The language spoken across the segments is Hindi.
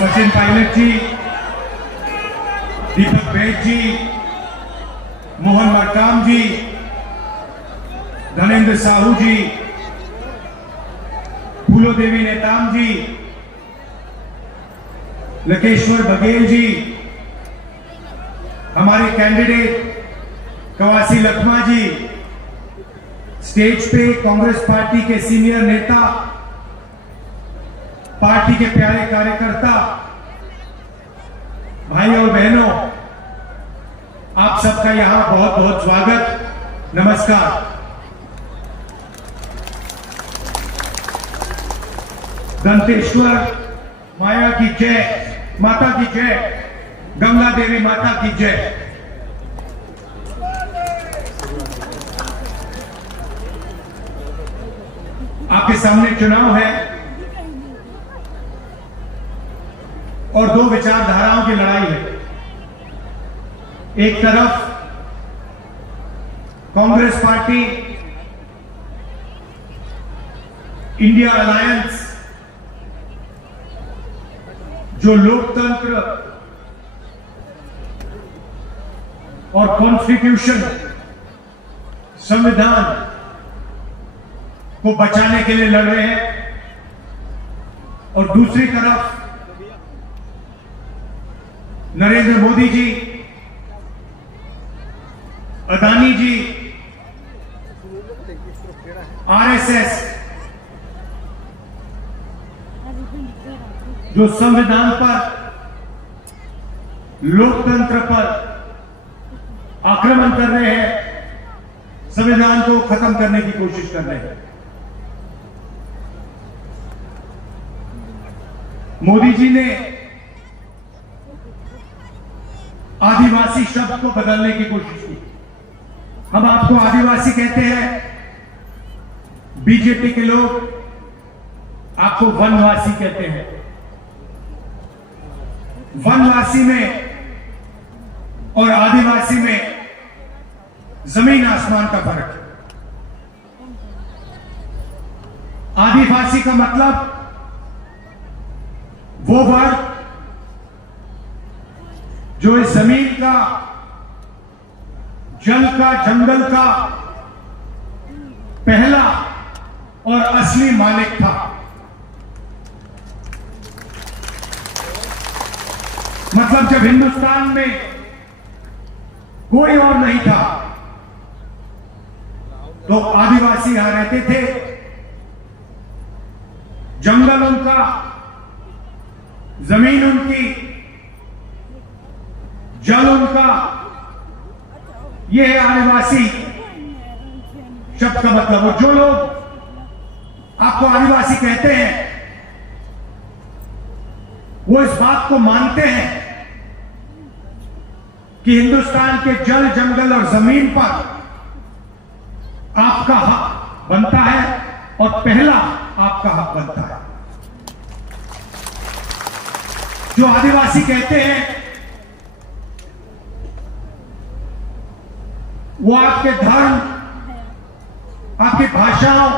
सचिन पायलट जी, दीपक बैद जी, मोहन मरकाम जी, धनेन्द्र साहू जी, फूलो देवी नेताम जी, लकेश्वर बघेल जी, हमारे कैंडिडेट कवासी लखमा जी, स्टेज पे कांग्रेस पार्टी के सीनियर नेता, पार्टी के प्यारे कार्यकर्ता, भाई और बहनों, आप सबका यहां बहुत बहुत स्वागत, नमस्कार। दंतेश्वर माया की जय, माता की जय, गंगा देवी माता की जय। आपके सामने चुनाव है और दो विचारधाराओं की लड़ाई है। एक तरफ कांग्रेस पार्टी, इंडिया अलायंस, जो लोकतंत्र और कॉन्स्टिट्यूशन, संविधान को बचाने के लिए लड़ रहे हैं, और दूसरी तरफ नरेंद्र मोदी जी, अदानी जी, आरएसएस, जो संविधान पर, लोकतंत्र पर आक्रमण कर रहे हैं, संविधान को खत्म करने की कोशिश कर रहे हैं। मोदी जी ने आदिवासी शब्द को बदलने की कोशिश की। हम आपको आदिवासी कहते हैं, बीजेपी के लोग आपको वनवासी कहते हैं। वनवासी में और आदिवासी में जमीन आसमान का फर्क है। आदिवासी का मतलब वो वर्ग जो इस जमीन का, जल का, जंगल का पहला और असली मालिक था। मतलब जब हिंदुस्तान में कोई और नहीं था तो आदिवासी यहां रहते थे। जंगल उनका, जमीन उनकी, जल उनका, यह है आदिवासी शब्द का मतलब। और जो लोग आपको आदिवासी कहते हैं वो इस बात को मानते हैं कि हिंदुस्तान के जल, जंगल और जमीन पर आपका हक बनता है और पहला आपका हक बनता है। जो आदिवासी कहते हैं वो आपके धर्म, आपकी भाषाओं,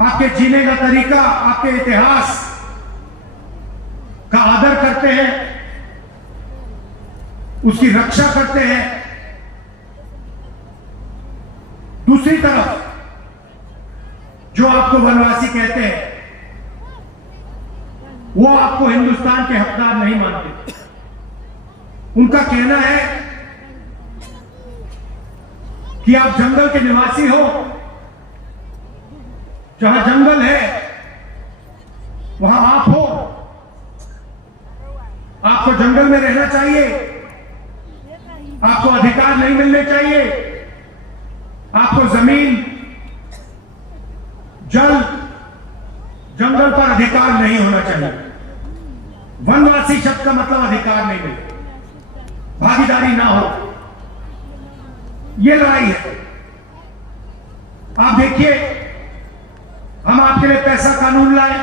आपके जीने का तरीका, आपके इतिहास का आदर करते हैं, उसकी रक्षा करते हैं। दूसरी तरफ जो आपको वनवासी कहते हैं वो आपको हिंदुस्तान के हकदार नहीं मानते। उनका कहना है कि आप जंगल के निवासी हो, जहां जंगल है वहां आप हो, आपको जंगल में रहना चाहिए, आपको अधिकार नहीं मिलने चाहिए, आपको जमीन, जल, जंगल पर अधिकार नहीं होना चाहिए। वनवासी शब्द का मतलब अधिकार नहीं मिले, भागीदारी ना हो, ये लड़ाई है। आप देखिए, हम आपके लिए पैसा कानून लाए,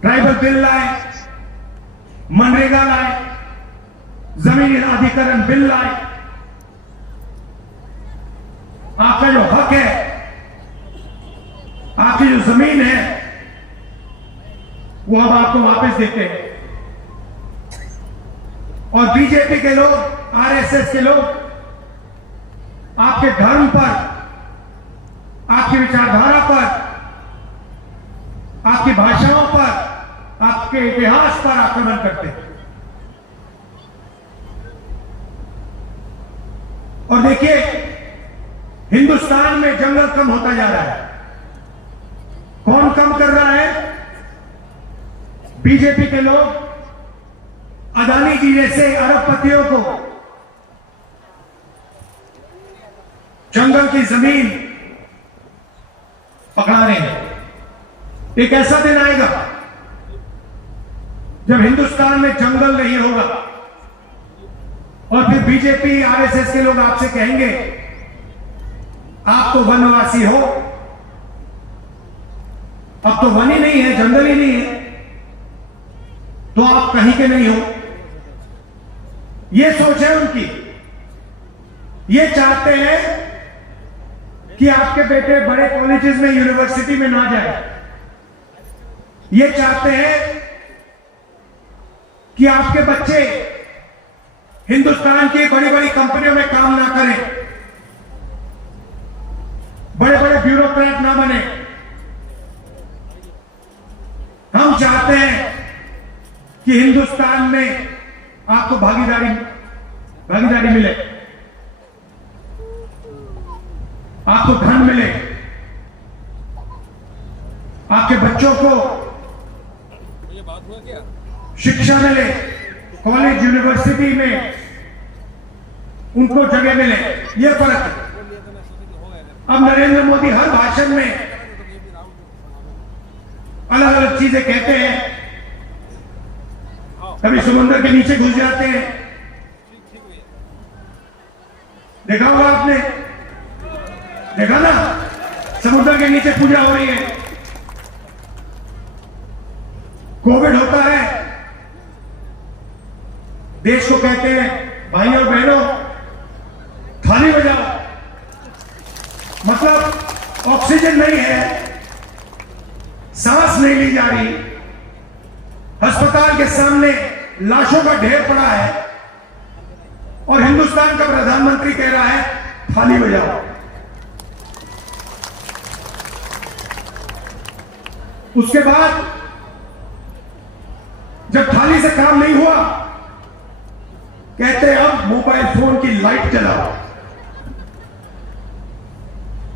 ट्राइबल बिल लाए, मनरेगा लाए, जमीन अधिग्रहण बिल लाए। आपका जो हक है, आपकी जो जमीन है, वो अब आपको वापस देते हैं। और बीजेपी के लोग, आरएसएस के लोग आपके धर्म पर, आपकी विचारधारा पर, आपकी भाषाओं पर, आपके इतिहास पर आक्रमण करते हैं। और देखिए, हिंदुस्तान में जंगल कम होता जा रहा है। कौन कम कर रहा है? बीजेपी के लोग अदानी जी जैसे अरबपतियों को जंगल की जमीन पकड़ा रहे हैं। एक ऐसा दिन आएगा जब हिंदुस्तान में जंगल नहीं होगा और फिर बीजेपी, आरएसएस के लोग आपसे कहेंगे आप तो वनवासी हो, अब तो वन ही नहीं है, जंगल ही नहीं है, तो आप कहीं के नहीं हो। ये सोच है उनकी। ये चाहते हैं कि आपके बेटे बड़े कॉलेजेस में, यूनिवर्सिटी में ना जाए। ये चाहते हैं कि आपके बच्चे हिंदुस्तान की बड़ी बड़ी कंपनियों में काम ना करें, बड़े बड़े ब्यूरोक्रेट ना बने। हम चाहते हैं कि हिंदुस्तान में आपको भागीदारी मिले, आपको धन मिले, आपके बच्चों को ये बात हुआ क्या? शिक्षा मिले, कॉलेज यूनिवर्सिटी में उनको जगह मिले। यह फर्क है। अब नरेंद्र मोदी हर भाषण में अलग अलग चीजें कहते हैं। कभी समुद्र के नीचे घुस जाते हैं, देखा होगा आपने, देखा ना, समुद्र के नीचे पूजा हो रही है। कोविड होता है, देश को कहते हैं भाइयों बहनों थाली बजाओ, मतलब ऑक्सीजन नहीं है, सांस नहीं ली जा रही, अस्पताल के सामने लाशों का ढेर पड़ा है और हिंदुस्तान का प्रधानमंत्री कह रहा है थाली बजाओ। उसके बाद जब थाली से काम नहीं हुआ, कहते अब मोबाइल फोन की लाइट जलाओ।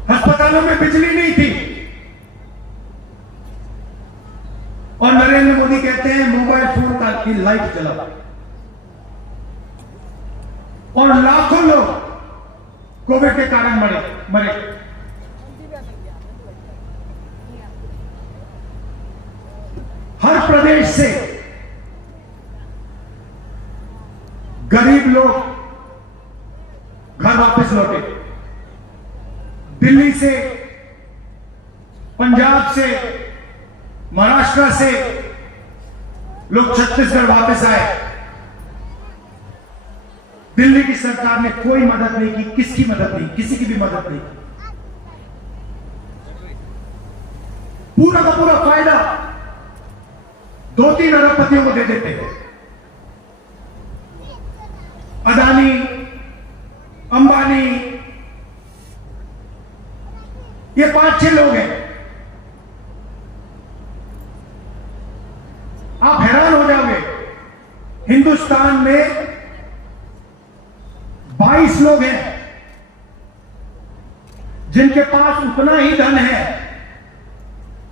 अस्पतालों में बिजली नहीं थी और नरेंद्र मोदी कहते हैं मोबाइल फोन की लाइट जलाओ। और लाखों लोग कोविड के कारण मरे। हर प्रदेश से गरीब लोग घर वापस लौटे। दिल्ली से, पंजाब से, महाराष्ट्र से लोग छत्तीसगढ़ वापस आए। दिल्ली की सरकार ने कोई मदद नहीं की, किसकी मदद नहीं, किसी की भी मदद नहीं की। पूरा का पूरा फायदा 2-3 अरबपतियों को दे देते हैं। अदानी, अंबानी, ये 5-6 लोग हैं। आप हैरान हो जाओगे, हिंदुस्तान में 22 लोग हैं जिनके पास उतना ही धन है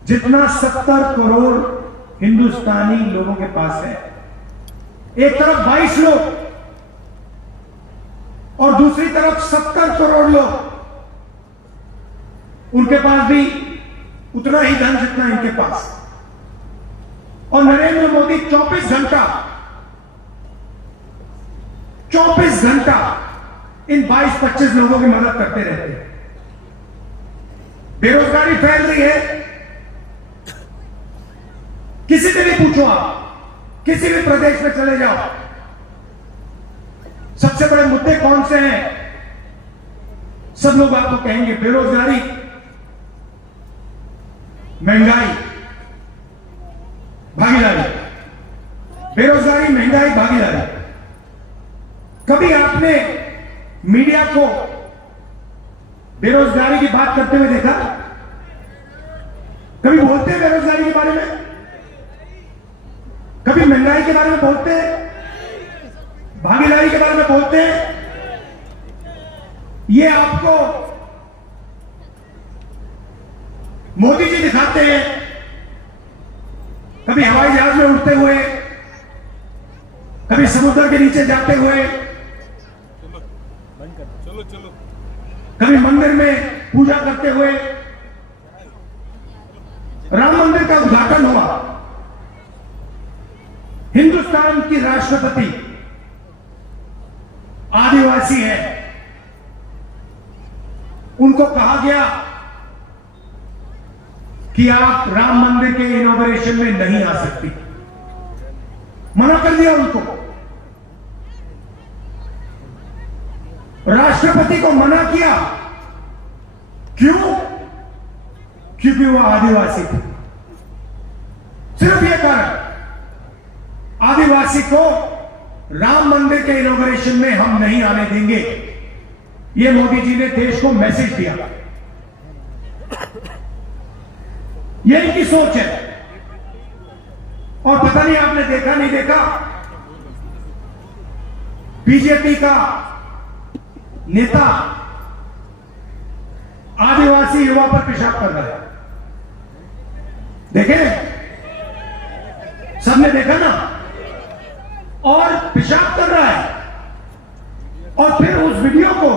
जितना 70 करोड़ हिंदुस्तानी लोगों के पास है। एक तरफ 22 लोग और दूसरी तरफ 70 करोड़ लोग, उनके पास भी उतना ही धन जितना इनके पास। और नरेंद्र मोदी 24 घंटा इन 22-25 लोगों की मदद करते रहते हैं। बेरोजगारी फैल रही है। किसी से भी पूछो, आप किसी भी प्रदेश में चले जाओ, सबसे बड़े मुद्दे कौन से हैं? सब लोग आपको कहेंगे बेरोजगारी, महंगाई, भागीदारी। बेरोजगारी, महंगाई, भागीदारी। कभी आपने मीडिया को बेरोजगारी की बात करते हुए देखा? कभी बोलते हैं बेरोजगारी के बारे में? कभी महंगाई के बारे में बोलते हैं? भागीदारी के बारे में बोलते हैं? ये आपको मोदी जी दिखाते हैं, कभी हवाई जहाज में उड़ते हुए, कभी समुद्र के नीचे जाते हुए, चलो चलो कभी मंदिर में पूजा करते हुए। राम मंदिर का उद्घाटन हुआ, हिंदुस्तान की राष्ट्रपति आदिवासी है, उनको कहा गया कि आप राम मंदिर के इनॉग्रेशन में नहीं आ सकती, मना कर दिया उनको। राष्ट्रपति को मना किया, क्यों? क्योंकि वह आदिवासी थे। सिर्फ यह कारण, आदिवासी को राम मंदिर के इनॉग्रेशन में हम नहीं आने देंगे। यह मोदी जी ने देश को मैसेज दिया। यह इनकी सोच है। और पता नहीं आपने देखा नहीं देखा, बीजेपी का नेता आदिवासी युवा पर पेशाब कर रहा है। देखे? सबने देखा ना? और पेशाब कर रहा है, और फिर उस वीडियो को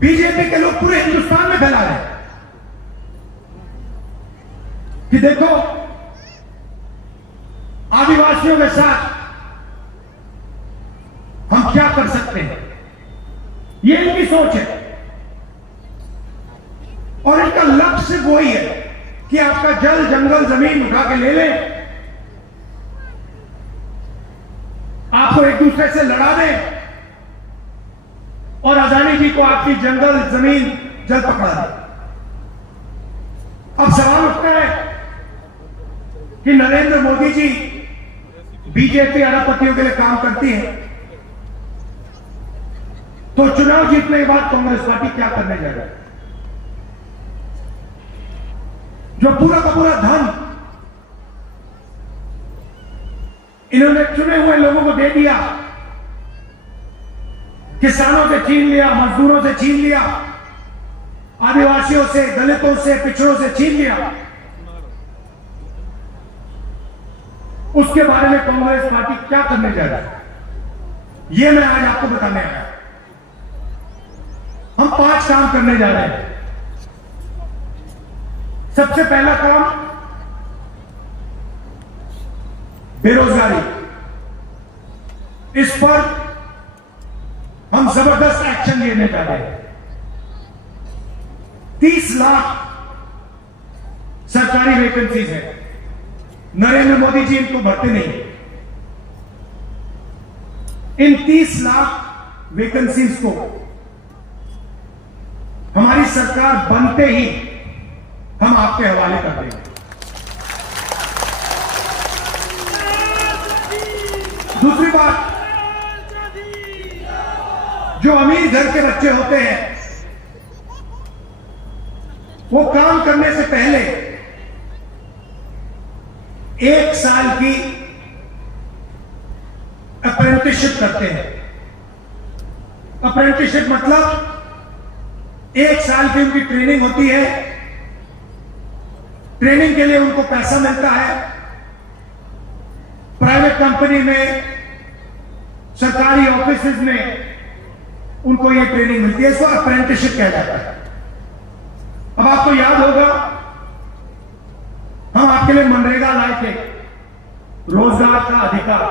बीजेपी के लोग पूरे हिंदुस्तान में फैला रहे हैं कि देखो, आदिवासियों के साथ हम क्या कर सकते हैं। ये इनकी सोच है, और इनका लक्ष्य वही है कि आपका जल, जंगल, जमीन उठा के ले ले, आपको एक दूसरे से लड़ा दे, और अदानी जी को आपकी जंगल, जमीन, जल पकड़ा दे। अब सवाल उठता है कि नरेंद्र मोदी जी बीजेपी अरबपतियों के लिए काम करती है, तो चुनाव जीतने के बाद कांग्रेस पार्टी क्या करने जा रही है? जो पूरा का पूरा धन इन्होंने चुने हुए लोगों को दे दिया, किसानों से छीन लिया, मजदूरों से छीन लिया, आदिवासियों से, दलितों से, पिछड़ों से छीन लिया, उसके बारे में कांग्रेस पार्टी क्या करने जा रही है, यह मैं आज आपको बताने आया। हम 5 काम करने जा रहे हैं। सबसे पहला काम, बेरोजगारी। इस पर हम जबरदस्त एक्शन लेने जा रहे हैं। 30 लाख सरकारी वैकेंसीज है, नरेंद्र मोदी जी इनको भरते नहीं। इन 30 लाख वैकेंसीज को हमारी सरकार बनते ही हम आपके हवाले कर देंगे। दूसरी बात, जो अमीर घर के बच्चे होते हैं, वो काम करने से पहले 1 साल की अप्रेंटिसशिप करते हैं। अप्रेंटिसशिप मतलब 1 साल की उनकी ट्रेनिंग होती है। ट्रेनिंग के लिए उनको पैसा मिलता है। प्राइवेट कंपनी में, सरकारी ऑफिसेज में उनको ये ट्रेनिंग मिलती है। इसको अप्रेंटिसशिप कहा जाता है। अब आपको याद होगा, हम आपके लिए मनरेगा लाए थे, रोजगार का अधिकार,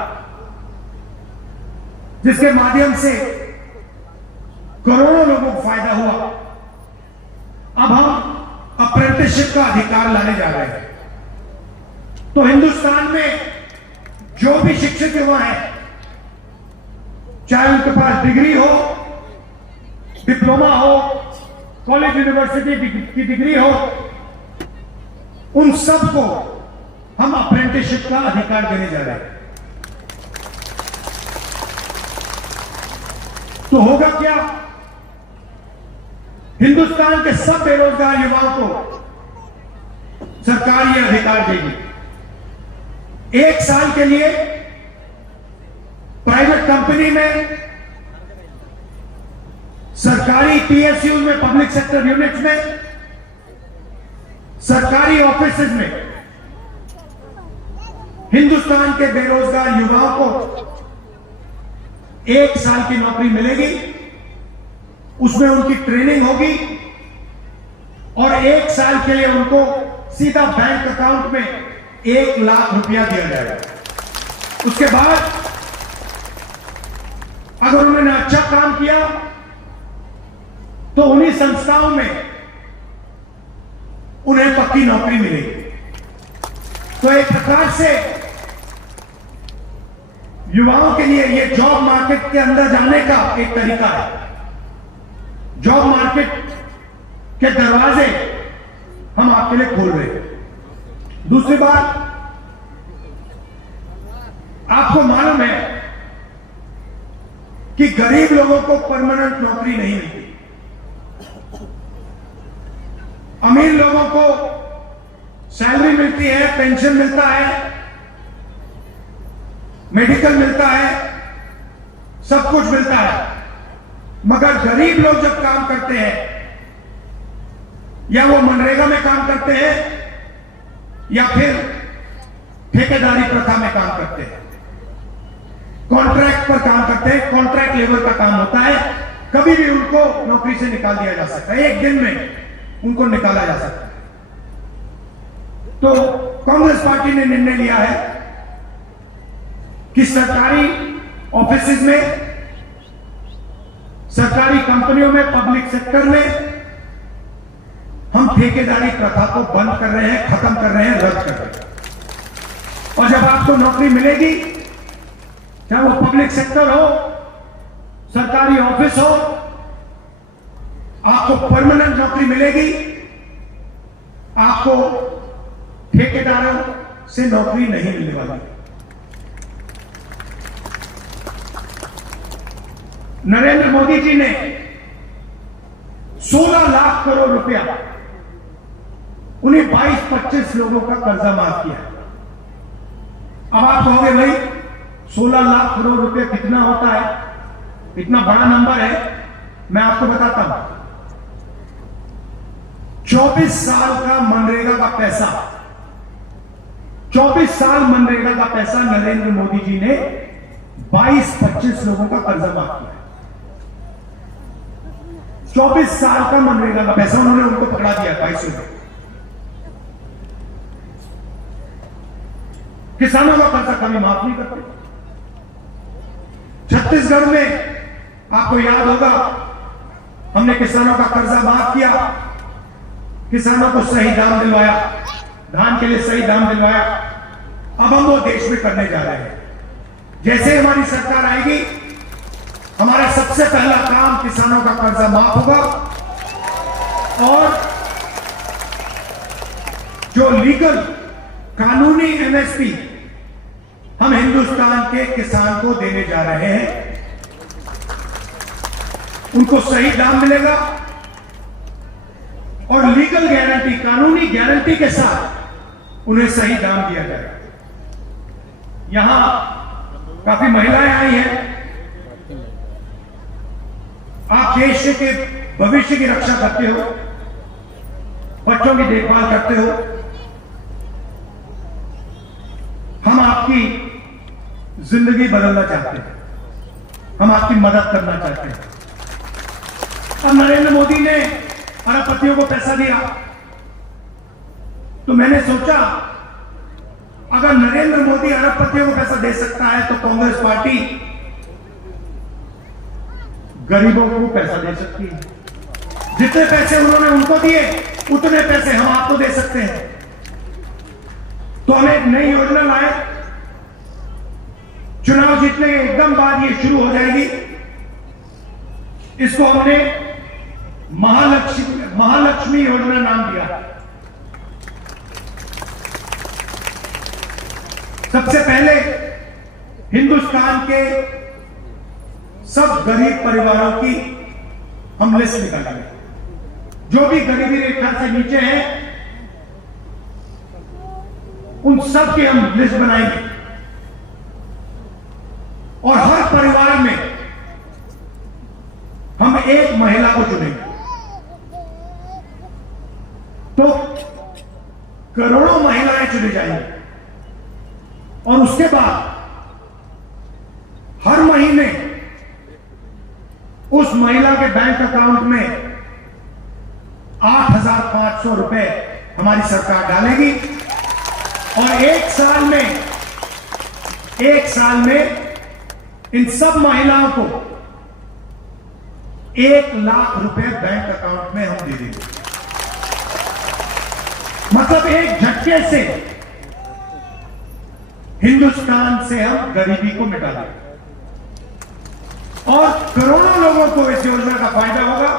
जिसके माध्यम से करोड़ों लोगों को फायदा हुआ। अब हम अप्रेंटिसशिप का अधिकार लाने जा रहे हैं। तो हिंदुस्तान में जो भी शिक्षित युवा है, चाहे उनके पास डिग्री हो, डिप्लोमा हो, कॉलेज यूनिवर्सिटी की डिग्री हो, उन सबको हम अप्रेंटिसशिप का अधिकार देने जा रहे हैं। तो होगा क्या? हिंदुस्तान के सब बेरोजगार युवाओं को सरकार ये अधिकार देगी, 1 साल के लिए प्राइवेट कंपनी में, सरकारी पीएसयू में, पब्लिक सेक्टर यूनिट्स में, सरकारी ऑफिसेज में हिंदुस्तान के बेरोजगार युवाओं को 1 साल की नौकरी मिलेगी, उसमें उनकी ट्रेनिंग होगी और 1 साल के लिए उनको सीधा बैंक अकाउंट में 1 लाख रुपया दिया जाएगा। उसके बाद अगर उन्होंने अच्छा काम किया तो उन्हीं संस्थाओं में उन्हें पक्की नौकरी मिलेगी। तो एक प्रकार से युवाओं के लिए यह जॉब मार्केट के अंदर जाने का एक तरीका है। जॉब मार्केट के दरवाजे हम आपके लिए खोल रहे हैं। दूसरी बात, आपको मालूम है कि गरीब लोगों को परमानेंट नौकरी नहीं मिलती। अमीर लोगों को सैलरी मिलती है, पेंशन मिलता है, मेडिकल मिलता है, सब कुछ मिलता है। मगर गरीब लोग जब काम करते हैं, या वो मनरेगा में काम करते हैं या फिर ठेकेदारी प्रथा में काम करते हैं, कॉन्ट्रैक्ट पर काम करते हैं, कॉन्ट्रैक्ट लेबर का काम होता है, कभी भी उनको नौकरी से निकाल दिया जा सकता है, 1 दिन में उनको निकाला जा सकता है। तो कांग्रेस पार्टी ने निर्णय लिया है कि सरकारी ऑफिसेज में, सरकारी कंपनियों में, पब्लिक सेक्टर में हम ठेकेदारी प्रथा को बंद कर रहे हैं, खत्म कर रहे हैं, रद्द कर रहे हैं। और जब आपको नौकरी मिलेगी, चाहे वो पब्लिक सेक्टर हो, सरकारी ऑफिस हो, आपको परमानेंट नौकरी मिलेगी। आपको ठेकेदारों से नौकरी नहीं मिलने वाली। नरेंद्र मोदी जी ने 16 लाख करोड़ रुपया उन्हें 22-25 लोगों का कर्जा माफ किया। अब आप कहोगे भाई 16 लाख करोड़ रुपया कितना होता है, इतना बड़ा नंबर है। मैं आपको बताता हूं, 24 साल का मनरेगा का पैसा, 24 साल मनरेगा का पैसा नरेंद्र मोदी जी ने 22-25 लोगों का कर्जा माफ किया। 24 साल का मनरेगा का पैसा उन्होंने उनको पकड़ा दिया 22 में। किसानों का कर्जा कभी माफ नहीं करते। छत्तीसगढ़ में आपको याद होगा, हमने किसानों का कर्जा माफ किया, किसानों को सही दाम दिलवाया, धान के लिए सही दाम दिलवाया। अब हम वो देश में करने जा रहे हैं। जैसे हमारी सरकार आएगी, हमारा सबसे पहला काम किसानों का कर्जा माफ होगा और जो लीगल कानूनी एमएसपी हम हिंदुस्तान के किसान को देने जा रहे हैं, उनको सही दाम मिलेगा और लीगल गारंटी, कानूनी गारंटी के साथ उन्हें सही दाम दिया जाएगा। यहां काफी महिलाएं आई हैं। आप देश के भविष्य की रक्षा करते हो, बच्चों की देखभाल करते हो। हम आपकी जिंदगी बदलना चाहते हैं, हम आपकी मदद करना चाहते हैं। अब नरेंद्र मोदी ने अरबपतियों को पैसा दिया, तो मैंने सोचा अगर नरेंद्र मोदी अरबपतियों को पैसा दे सकता है तो कांग्रेस पार्टी गरीबों को पैसा दे सकती है। जितने पैसे उन्होंने उनको दिए, उतने पैसे हम आपको दे सकते हैं। तो हम एक नई योजना लाए, चुनाव जीतने के एकदम बाद ये शुरू हो जाएगी। इसको हमने महालक्ष्मी योजना नाम दिया। सबसे पहले हिंदुस्तान के सब गरीब परिवारों की हम लिस्ट निकालेंगे। जो भी गरीबी रेखा से नीचे हैं उन सब की हम लिस्ट बनाएंगे और हर परिवार में हम एक महिला को चुनेंगे। तो करोड़ों महिलाएं चुनी जाएंगी और उसके बाद हर महीने उस महिला के बैंक अकाउंट में 8,500 रुपए हमारी सरकार डालेगी और एक साल में इन सब महिलाओं को 1 लाख रुपए बैंक अकाउंट में हम दे देंगे। मतलब एक झटके से हिंदुस्तान से हम गरीबी को मिटा देंगे और करोड़ों लोगों को इस योजना का फायदा होगा।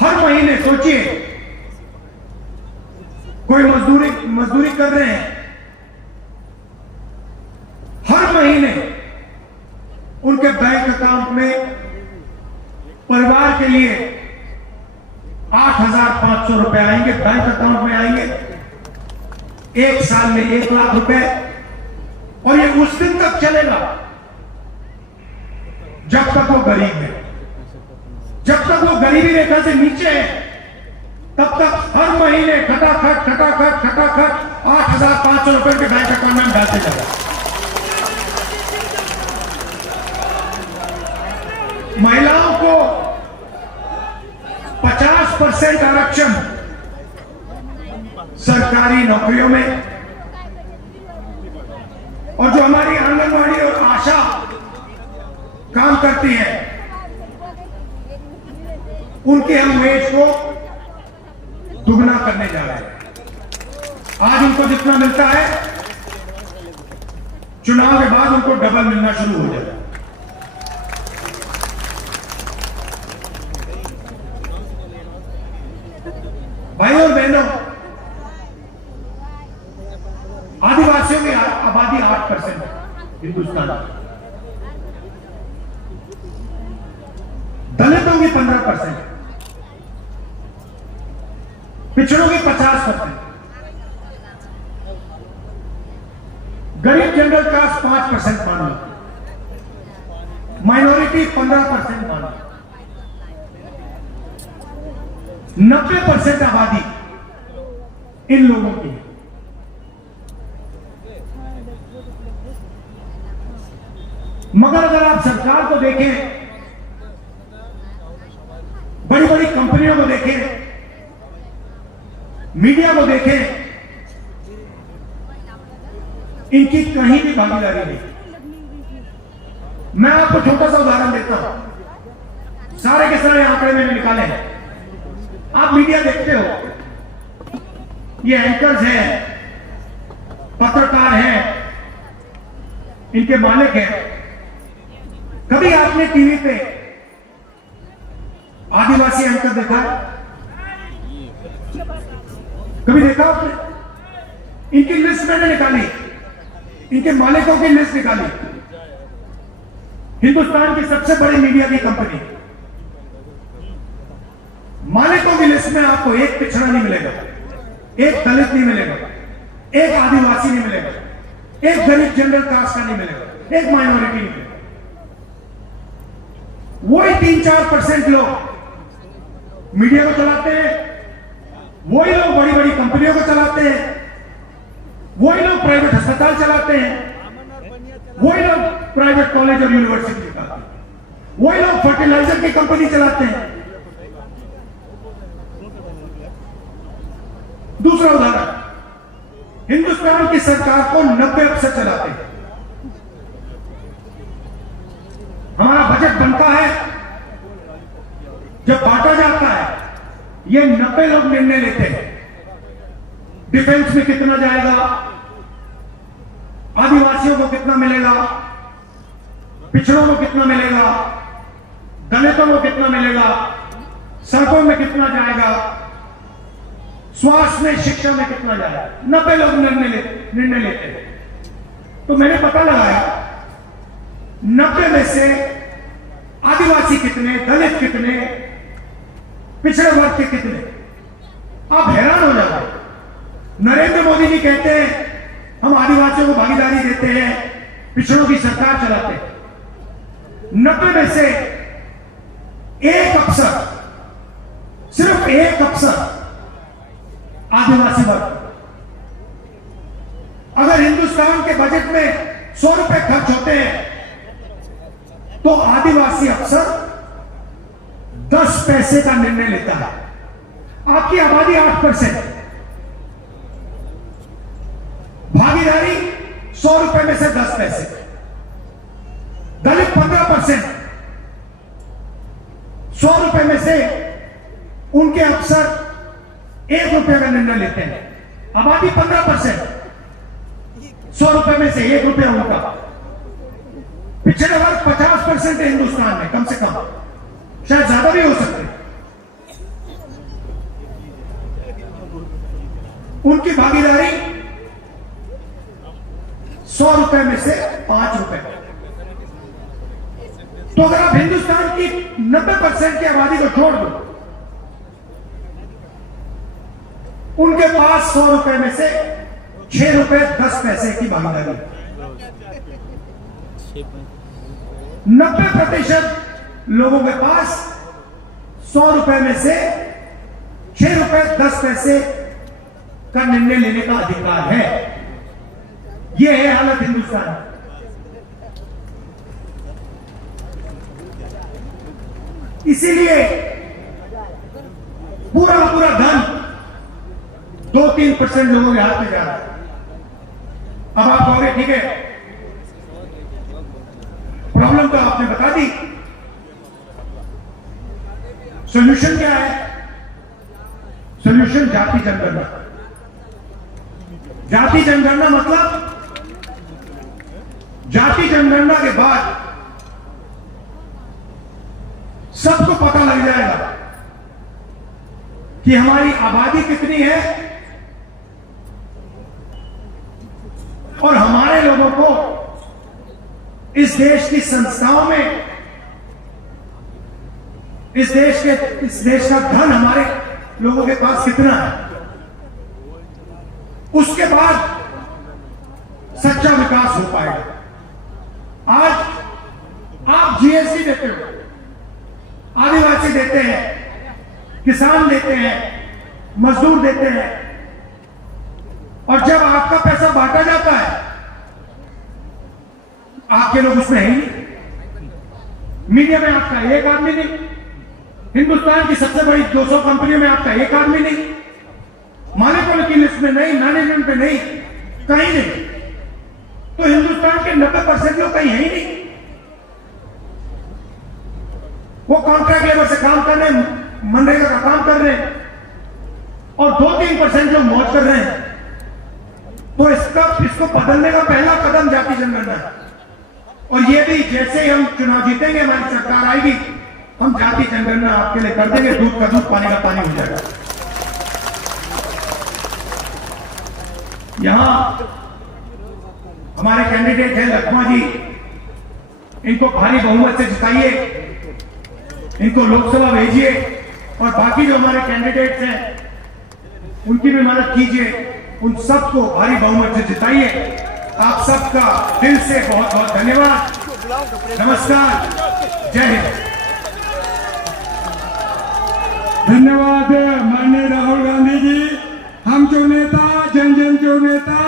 हर महीने सोचिए, कोई मजदूरी कर रहे हैं, हर महीने उनके बैंक अकाउंट में परिवार के लिए 8,500 रुपए आएंगे, बैंक अकाउंट में आएंगे। एक साल में 1 लाख रुपए और ये उस दिन तक चलेगा जब तक वो गरीब है। जब तक वो गरीबी रेखा से नीचे है तब तक हर महीने खटाखट 8,500 रुपए के बैंक अकाउंट में डालते जाएगा। महिलाओं को 50% आरक्षण सरकारी नौकरियों में और जो हमारी आंगनवाड़ी और आशा काम करती है उनके हम वेज को दुगना करने जा रहे हैं। आज उनको जितना मिलता है चुनाव के बाद उनको डबल मिलना शुरू हो जाएगा। भाइयों और बहनों, आदिवासियों की आबादी 8% है हिंदुस्तान में, दलितों की 15%, पिछड़ों की 50%, गरीब जनरल कास्ट 5% मान लो, माइनॉरिटी 15% मान लो, 90% आबादी इन लोगों की है। मगर अगर आप सरकार को देखें, बड़ी बड़ी कंपनियों को देखें, मीडिया को देखें, इनकी कहीं भी भागीदारी नहीं। मैं आपको छोटा सा उदाहरण देता हूं। सारे के सारे आंकड़े मैंने निकाले हैं। आप मीडिया देखते हो, ये एंकर्स हैं, पत्रकार हैं, इनके मालिक हैं। कभी आपने टीवी पे आदिवासी एंकर देखा? कभी देखा आपने? इनकी लिस्ट मैंने निकाली, इनके मालिकों की लिस्ट निकाली। हिंदुस्तान की सबसे बड़ी मीडिया की कंपनी, मालिकों की लिस्ट में आपको एक पिछड़ा नहीं मिलेगा, एक दलित नहीं मिलेगा, एक आदिवासी नहीं मिलेगा, एक गरीब जनरल कास्ट का नहीं मिलेगा, एक माइनॉरिटी नहीं मिलेगा। वही 3-4% लोग मीडिया को चलाते हैं, वही लोग बड़ी बड़ी कंपनियों को चलाते हैं, वही लोग प्राइवेट अस्पताल चलाते हैं, वही लोग प्राइवेट कॉलेज और यूनिवर्सिटी चलाते हैं, वही लोग फर्टिलाइजर की कंपनी चलाते हैं। दूसरा उदाहरण, हिंदुस्तान की सरकार को 90% चलाते हैं। हमारा बजट बनता है, जब बांटा जाता है, ये 90 लोग निर्णय लेते हैं। डिफेंस में कितना जाएगा, आदिवासियों को कितना मिलेगा, पिछड़ों को कितना मिलेगा, दलितों को कितना मिलेगा, सड़कों में कितना जाएगा, स्वास्थ्य में, शिक्षा में कितना जाएगा। 90 लोग निर्णय लेते हैं। तो मैंने पता लगाया, 90 में से आदिवासी कितने, दलित कितने, पिछड़े वर्ग के कितने, आप हैरान हो जाते। नरेंद्र मोदी जी कहते हैं हम आदिवासियों को भागीदारी देते हैं, पिछड़ों की सरकार चलाते हैं। 90 में से एक अफसर, सिर्फ एक अफसर आदिवासी वर्ग। अगर हिंदुस्तान के बजट में 100 रुपए खर्च होते हैं तो आदिवासी अफसर 10 पैसे का निर्णय लेता है। आपकी आबादी 8%, भागीदारी 100 रुपए में से 10 पैसे। दलित 15%, 100 रुपए में से उनके अफसर 1 रुपए का निर्णय लेते हैं। आबादी 15%, 100 रुपए में से 1 रुपया उनका। पिछड़े वर्ग 50% है हिंदुस्तान में, कम से कम, शायद ज्यादा भी हो सकते। उनकी भागीदारी 100 रुपए में से 5 रुपए। तो अगर आप हिंदुस्तान की 90% की आबादी को छोड़ दो, उनके पास 100 रुपए में से 6 रुपए 10 पैसे की भागीदारी। 90% लोगों के पास 100 रुपए में से 6 रुपए 10 पैसे का निर्णय लेने का अधिकार है। यह है हालत हिंदुस्तान। इसीलिए पूरा धन 2-3% लोगों के हाथ में जा रहा है। अब आप कहोगे ठीक है, प्रॉब्लम तो आपने बता दी, सॉल्यूशन क्या है? सॉल्यूशन जाति जनगणना। जाति जनगणना मतलब जाति जनगणना के बाद सबको पता लग जाएगा कि हमारी आबादी कितनी है और हमारे लोगों को इस देश की संस्थाओं में, इस देश का धन हमारे लोगों के पास कितना है। उसके बाद सच्चा विकास हो पाएगा। आज आप जीएसटी देते हो, आदिवासी देते हैं, किसान देते हैं, मजदूर देते हैं, और जब आपका पैसा बांटा जाता है आपके लोग उसमें है ही नहीं। मीडिया में आपका एक आदमी नहीं, हिंदुस्तान की सबसे बड़ी 200 कंपनियों में आपका एक आदमी नहीं, मालिकों की लिस्ट में नहीं, मैनेजमेंट पे नहीं, कहीं नहीं। तो हिंदुस्तान के 90% लोग कहीं है ही नहीं। वो कॉन्ट्रैक्ट लेबर से काम कर रहे हैं, मनरेगा का काम कर रहे हैं, और 2-3% लोग मौज कर रहे हैं। तो इसको बदलने का पहला कदम जाति जनगणना है। और ये भी जैसे ही हम चुनाव जीतेंगे, हमारी सरकार आएगी, हम जाति जनगणना आपके लिए कर देंगे। दूध का दूध, पानी का पानी हो जाएगा। यहां हमारे कैंडिडेट हैं लखमा जी, इनको भारी बहुमत से जिताइए, इनको लोकसभा भेजिए, और बाकी जो हमारे कैंडिडेट्स हैं उनकी भी मदद कीजिए, उन सबको भारी बहुमत से जिताइए। आप सबका दिल से बहुत बहुत धन्यवाद। नमस्कार, जय हिंद। धन्यवाद माननीय राहुल गांधी जी, हम जो नेता, जन जन जो नेता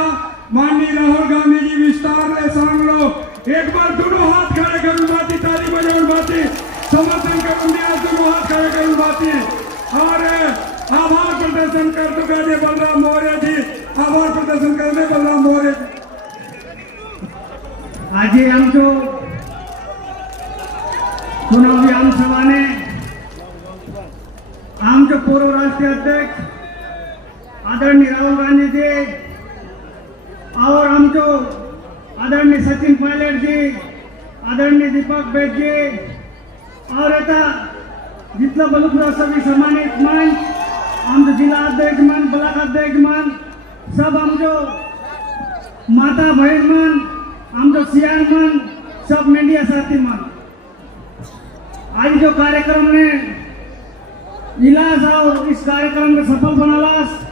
माननीय राहुल गांधी जी विस्तार सांग लो। एक बार दोनों हाथ खड़े करूं बाती, ताली बजाऊं बाती, समर्थन करूं दिया, दोनों हाथ खड़े करूं बाती, और आभार प्रदर्शन कर दो दे बलराम मौर्य जी, आभार प्रदर्शन कर दे बलराम मौर्य जी। आज आमचो चुनावी आमसभाने आमचो पूर्व राष्ट्रीय अध्यक्ष आदरणीय राहुल गांधी जी और आमचो आदरणीय सचिन पायलट जी, आदरणीय दीपक बेद जी, और आता जितना बलुकरा सभी सम्मानित मन, आमचो जिला अध्यक्ष मन, ब्लॉक अध्यक्ष मन, सब आमचो माता बहन मन, आमचो सियान मन, सब मीडिया साथी मन, आज जो कार्यक्रम ने इलाज और इस कार्यक्रम में सफल बनालास